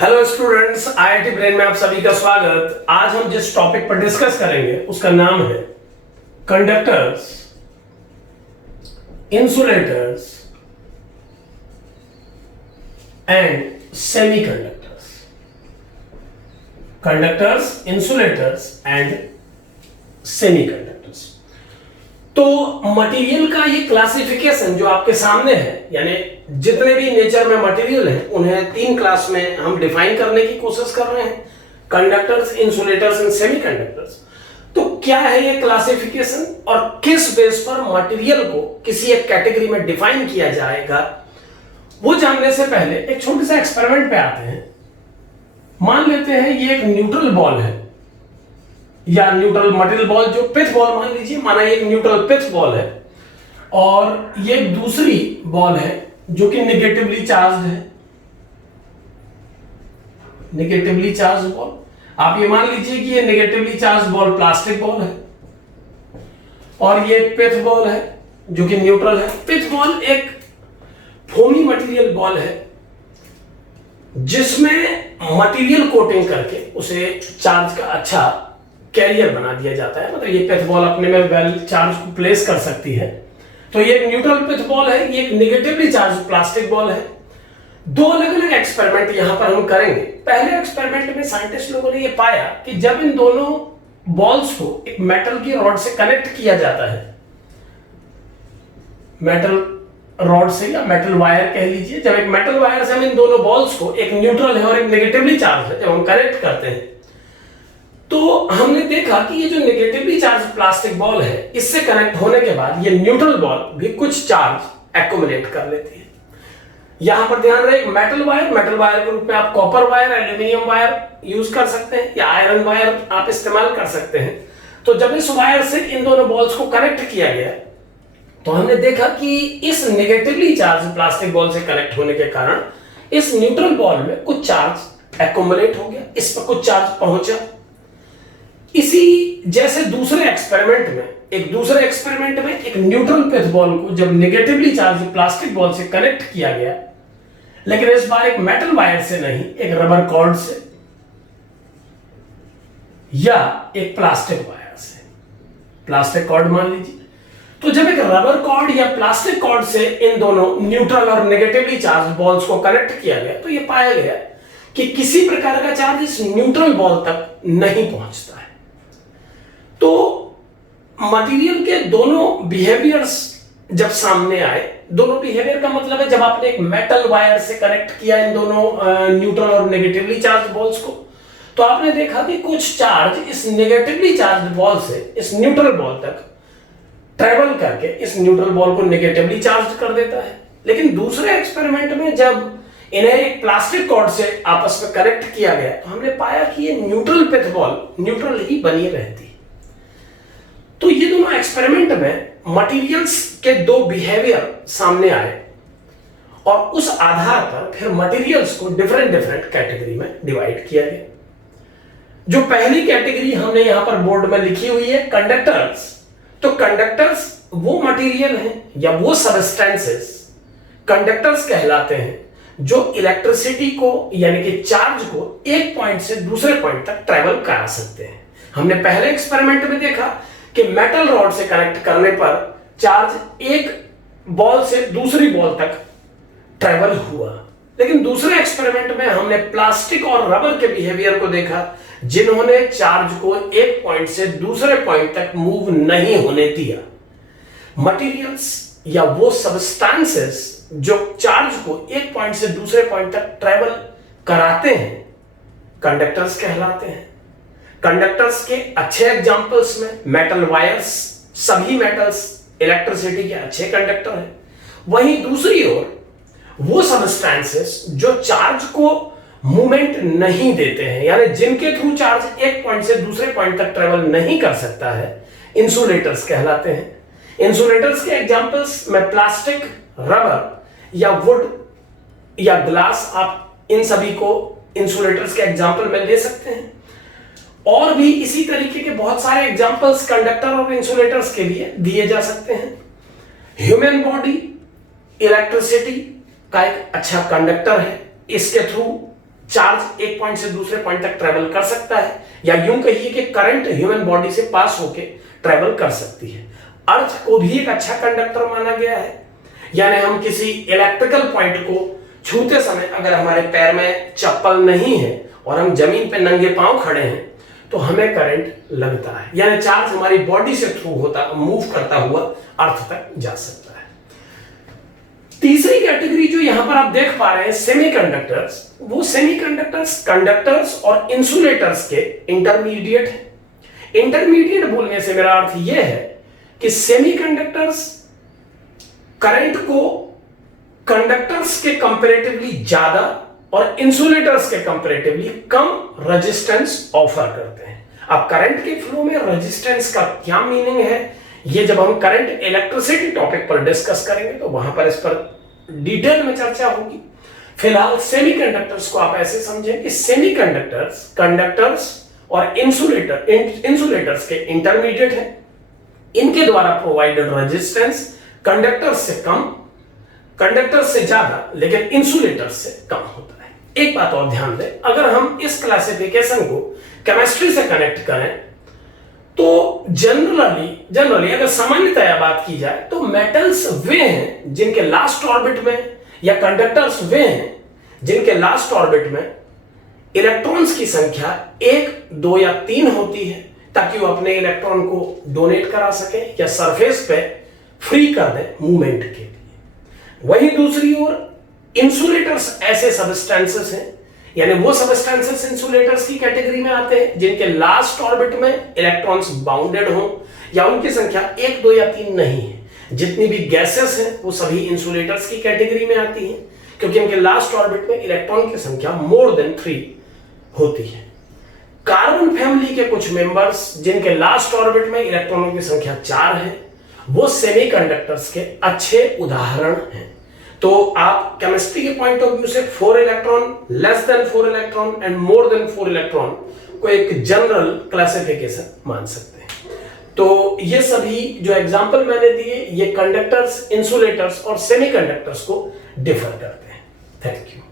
Hello students, IIT brain में आप सभी का स्वागत। आज हम जिस टॉपिक पर डिस्कस करेंगे उसका नाम है conductors, insulators and semiconductors. Conductors, insulators and semiconductors. तो मटेरियल का ये क्लासिफिकेशन जो आपके सामने है, यानी जितने भी नेचर में मटेरियल हैं उन्हें तीन क्लास में हम डिफाइन करने की कोशिश कर रहे हैं, कंडक्टर्स, इंसुलेटर्स एंड सेमीकंडक्टर्स। तो क्या है ये क्लासिफिकेशन और किस बेस पर मटेरियल को किसी एक कैटेगरी में डिफाइन किया जाएगा, वो जानने से पहले एक छोटे सा एक्सपेरिमेंट पे आते हैं। मान लेते हैं ये एक न्यूट्रल बॉल है या न्यूट्रल मटेरियल बॉल, जो पिथ बॉल मान लीजिए, माना ये एक न्यूट्रल पिथ बॉल है और ये एक दूसरी बॉल है जो कि नेगेटिवली चार्ज्ड है, नेगेटिवली चार्ज बॉल। आप ये मान लीजिए कि ये negatively charge ball plastic ball है और ये पिथ बॉल है जो कि न्यूट्रल है। पिथ बॉल एक फोमी मटेरियल बॉल है जिसमें मटेरियल कोटिंग करके उसे चार्ज का अच्छा कैरियर बना दिया जाता है। मतलब ये पिथ बॉल अपने में वेल चार्ज को प्लेस कर सकती है। तो ये एक न्यूट्रल पिथ बॉल है, ये एक नेगेटिवली चार्ज प्लास्टिक बॉल है। दो अलग अलग एक्सपेरिमेंट यहां पर हम करेंगे। पहले एक्सपेरिमेंट में साइंटिस्ट लोगों ने ये पाया कि जब इन दोनों बॉल्स को एक मेटल की रॉड से कनेक्ट किया जाता है, मेटल रॉड से या मेटल वायर कह लीजिए, जब एक मेटल वायर से हम इन दोनों बॉल्स को, एक न्यूट्रल है और एक नेगेटिवली चार्ज है, जब हम कनेक्ट करते हैं तो हमने देखा कि ये जो नेगेटिवली चार्ज प्लास्टिक बॉल है, इससे कनेक्ट होने के बाद ये न्यूट्रल बॉल भी कुछ चार्ज एक्युमुलेट कर लेती है। यहां पर ध्यान रहे, मेटल वायर के रूप में आप copper wire, aluminium wire use कर सकते हैं या आयरन वायर आप इस्तेमाल कर सकते हैं। तो जब इस वायर से इन दोनों बॉल्स को कनेक्ट किया गया तो हमने देखा कि इस नेगेटिवली चार्ज प्लास्टिक बॉल से कनेक्ट होने के कारण इस न्यूट्रल बॉल में कुछ चार्ज एक्युमुलेट हो गया, इस पर कुछ चार्ज पहुंचा। इसी जैसे दूसरे एक्सपेरिमेंट में एक न्यूट्रल पिथ बॉल को जब नेगेटिवली चार्ज प्लास्टिक बॉल से कनेक्ट किया गया, लेकिन इस बार एक मेटल वायर से नहीं, एक रबर कॉर्ड से या एक प्लास्टिक वायर से, प्लास्टिक कॉर्ड मान लीजिए। तो जब एक रबर कॉर्ड या प्लास्टिक कॉर्ड से इन दोनों न्यूट्रल और नेगेटिवली चार्ज बॉल्स को कनेक्ट किया गया तो यह पाया गया कि किसी प्रकार का चार्ज इस न्यूट्रल बॉल तक नहीं पहुंचता है। तो मटेरियल के दोनों बिहेवियर्स जब सामने आए, दोनों बिहेवियर का मतलब है जब आपने एक मेटल वायर से कनेक्ट किया इन दोनों न्यूट्रल और नेगेटिवली चार्ज बॉल्स को, तो आपने देखा कि कुछ चार्ज इस नेगेटिवली चार्ज बॉल से इस न्यूट्रल बॉल तक ट्रेवल करके इस न्यूट्रल बॉल को नेगेटिवली चार्ज कर देता है। लेकिन दूसरे एक्सपेरिमेंट में जब इन्हें एक प्लास्टिक कॉर्ड से आपस में कनेक्ट किया गया तो हमने पाया कि ये न्यूट्रल पिथ बॉल न्यूट्रल ही बनी रहती है। तो ये दोनों एक्सपेरिमेंट में मटेरियल्स के दो बिहेवियर सामने आए और उस आधार पर फिर मटेरियल्स को डिफरेंट कैटेगरी में डिवाइड किया गया। जो पहली कैटेगरी हमने यहां पर बोर्ड में लिखी हुई है, कंडक्टर्स। तो कंडक्टर्स वो मटेरियल हैं या वो सबस्टेंसेस कंडक्टर्स कहलाते हैं जो इलेक्ट्रिसिटी को यानी कि चार्ज को एक पॉइंट से दूसरे पॉइंट तक ट्रेवल करा सकते हैं। हमने पहले एक्सपेरिमेंट में देखा कि मेटल रॉड से कनेक्ट करने पर चार्ज एक बॉल से दूसरी बॉल तक ट्रेवल हुआ, लेकिन दूसरे एक्सपेरिमेंट में हमने प्लास्टिक और रबर के बिहेवियर को देखा जिन्होंने चार्ज को एक पॉइंट से दूसरे पॉइंट तक मूव नहीं होने दिया। मटेरियल्स या वो सबस्टेंसेस जो चार्ज को एक पॉइंट से दूसरे पॉइंट तक ट्रेवल कराते हैं कंडक्टर्स कहलाते हैं। कंडक्टर्स के अच्छे एग्जांपल्स में मेटल वायर्स, सभी मेटल्स इलेक्ट्रिसिटी के अच्छे कंडक्टर हैं। वहीं दूसरी ओर वो सबस्टेंसेस जो चार्ज को मूवमेंट नहीं देते हैं, यानी जिनके थ्रू चार्ज एक पॉइंट से दूसरे पॉइंट तक ट्रेवल नहीं कर सकता है, इंसुलेटर्स कहलाते हैं। इंसुलेटर्स के एग्जांपल्स में प्लास्टिक, रबर या वुड या ग्लास, आप इन सभी को इंसुलेटर्स के एग्जांपल में ले सकते हैं। और भी इसी तरीके के बहुत सारे एग्जांपल्स कंडक्टर और इंसुलेटर्स के लिए दिए जा सकते हैं। ह्यूमन बॉडी इलेक्ट्रिसिटी का एक अच्छा कंडक्टर है, इसके थ्रू चार्ज एक पॉइंट से दूसरे पॉइंट तक ट्रेवल कर सकता है, या यूं कहिए कि करंट ह्यूमन बॉडी से पास होके ट्रेवल कर सकती है। अर्थ को भी एक अच्छा कंडक्टर माना गया है, यानी हम किसी इलेक्ट्रिकल पॉइंट को छूते समय अगर हमारे पैर में चप्पल नहीं है और हम जमीन पे नंगे पांव खड़े हैं तो हमें करंट लगता है, यानी चार्ज हमारी बॉडी से थ्रू होता मूव करता हुआ अर्थ तक जा सकता है। तीसरी कैटेगरी जो यहां पर आप देख पा रहे हैं सेमीकंडक्टर्स, वो सेमीकंडक्टर्स कंडक्टर्स और इंसुलेटर्स के इंटरमीडिएट है। इंटरमीडिएट बोलने से मेरा अर्थ यह है कि सेमीकंडक्टर्स करंट को कंडक्टर्स के कंपैरेटिवली ज्यादा और इंसुलेटर्स के कंपैरेटिवली कम रेजिस्टेंस ऑफर करते हैं। अब करंट के फ्लो में रेजिस्टेंस का क्या मीनिंग है, ये जब हम करंट इलेक्ट्रिसिटी टॉपिक पर डिस्कस करेंगे तो वहां पर इस पर डिटेल में चर्चा होगी। फिलहाल सेमीकंडक्टर्स को आप ऐसे समझें कि सेमीकंडक्टर्स कंडक्टर्स और इंसुलेटर्स के इंटरमीडिएट हैं। इनके द्वारा प्रोवाइडेड रेजिस्टेंस कंडक्टर्स से कम, कंडक्टर्स से ज्यादा, लेकिन इंसुलेटर्स से कम होता है। एक बात और ध्यान दें, अगर हम इस क्लासिफिकेशन को केमिस्ट्री से कनेक्ट करें तो जनरली अगर सामान्यतया बात की जाए तो मेटल्स वे हैं जिनके लास्ट ऑर्बिट में, या कंडक्टर्स वे हैं जिनके लास्ट ऑर्बिट में इलेक्ट्रॉन्स की संख्या 1, 2 या 3 होती है, ताकि वो अपने इलेक्ट्रॉन को डोनेट करा सके या सरफेस पे फ्री कर दे मूवमेंट के लिए। वहीं दूसरी ओर इंसुलेटर्स ऐसे सबस्टेंसेस हैं, यानी वो सबस्टेंसेस इंसुलेटर्स की कैटेगरी में आते हैं जिनके लास्ट ऑर्बिट में इलेक्ट्रॉन्स बाउंडेड हो या उनकी संख्या 1, 2 या 3 नहीं है। जितनी भी गैसेस हैं वो सभी इंसुलेटर्स की कैटेगरी में आती हैं, क्योंकि इनके लास्ट ऑर्बिट में इलेक्ट्रॉन की संख्या मोर देन 3 होती है। कार्बन फैमिली के कुछ मेंबर्स जिनके लास्ट ऑर्बिट में इलेक्ट्रॉनों की संख्या 4 है, वो सेमीकंडक्टर्स के अच्छे उदाहरण हैं। तो आप केमिस्ट्री के पॉइंट ऑफ व्यू से 4 electron, less than 4 electron and more than 4 electron को एक जनरल क्लासिफिकेशन मान सकते हैं। तो ये सभी जो एग्जांपल मैंने दिए, ये कंडक्टर्स, इंसुलेटर्स और सेमीकंडक्टर्स को डिफर करते हैं। Thank you.